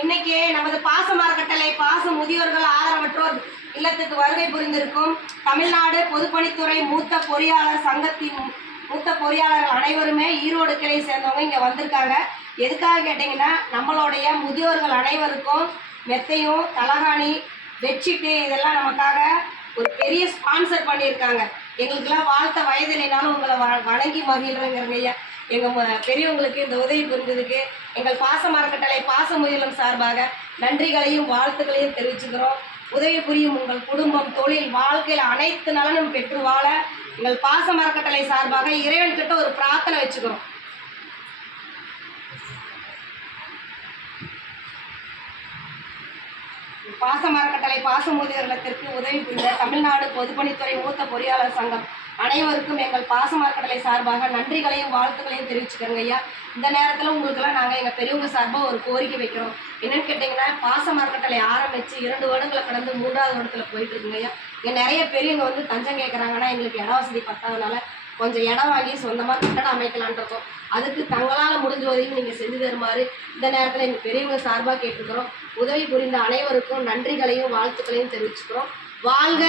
இன்னைக்கு நமது பாசமரக்கட்டளை பாச முதியோர்கள் ஆதரவற்றோர் இல்லத்துக்கு வருகை புரிந்திருக்கும் தமிழ்நாடு பொதுப்பணித்துறை மூத்த பொறியாளர் சங்கத்தின் மூத்த பொறியாளர்கள் அனைவருமே ஈரோடு கிளை சேர்ந்தவங்க இங்கே வந்திருக்காங்க. எதுக்காக கேட்டிங்கன்னா, நம்மளுடைய முதியோர்கள் அனைவருக்கும் மெத்தையும் தலகாணி பெட்ஷீட்டு இதெல்லாம் நமக்காக ஒரு பெரிய ஸ்பான்சர் பண்ணியிருக்காங்க. எங்களுக்கெல்லாம் வாழ்த்த வயது இல்லைனாலும் உங்களை வணங்கி மகிழ்றேங்கிறங்க ஐயா. எங்கள் பெரியவங்களுக்கு இந்த உதவி புரிந்ததுக்கு எங்கள் பாசமரக்கட்டளை பாச முயலும் சார்பாக நன்றிகளையும் வாழ்த்துக்களையும் தெரிவிச்சுக்கிறோம். உதவி புரியும் உங்கள் குடும்பம், தொழில், வாழ்க்கையில் அனைத்து நலனும் பெற்று வாழ எங்கள் பாசமரக்கட்டளை சார்பாக இறைவன் கிட்ட ஒரு பிரார்த்தனை வச்சுக்கிறோம். பாசமரக்கட்டளை பாச முதியோர்களுக்கு உதவி புரிந்த தமிழ்நாடு பொதுப்பணித்துறை மூத்த பொறியாளர் சங்கம் அனைவருக்கும் எங்கள் பாசமரக்கட்டளை சார்பாக நன்றிகளையும் வாழ்த்துக்களையும் தெரிவிச்சுக்கிறோங்க ஐயா. இந்த நேரத்தில் உங்களுக்கெல்லாம் நாங்கள் எங்கள் பெரியவங்க சார்பாக ஒரு கோரிக்கை வைக்கிறோம். என்னென்னு கேட்டிங்கன்னா, பாசமரக்கட்டளை ஆரம்பித்து 2 வருடங்களை கடந்து 3வது வருடத்தில் போயிட்டு இருக்குங்க ஐயா. இங்கே நிறைய பெரியவங்க வந்து தஞ்சம் கேட்குறாங்கன்னா, எங்களுக்கு இட வசதி பத்தாதனால கொஞ்சம் இடம் வாங்கி சொந்தமாக கட்டடம் அமைக்கலான் இருக்கோம். அதுக்கு தங்களால் முடிஞ்ச உதவியும் நீங்கள் செஞ்சு தருமாறு இந்த நேரத்தில் எங்கள் பெரியவங்க சார்பாக கேட்டுக்கிறோம். உதவி புரிந்த அனைவருக்கும் நன்றிகளையும் வாழ்த்துக்களையும் தெரிவிச்சுக்கிறோம். வாழ்க.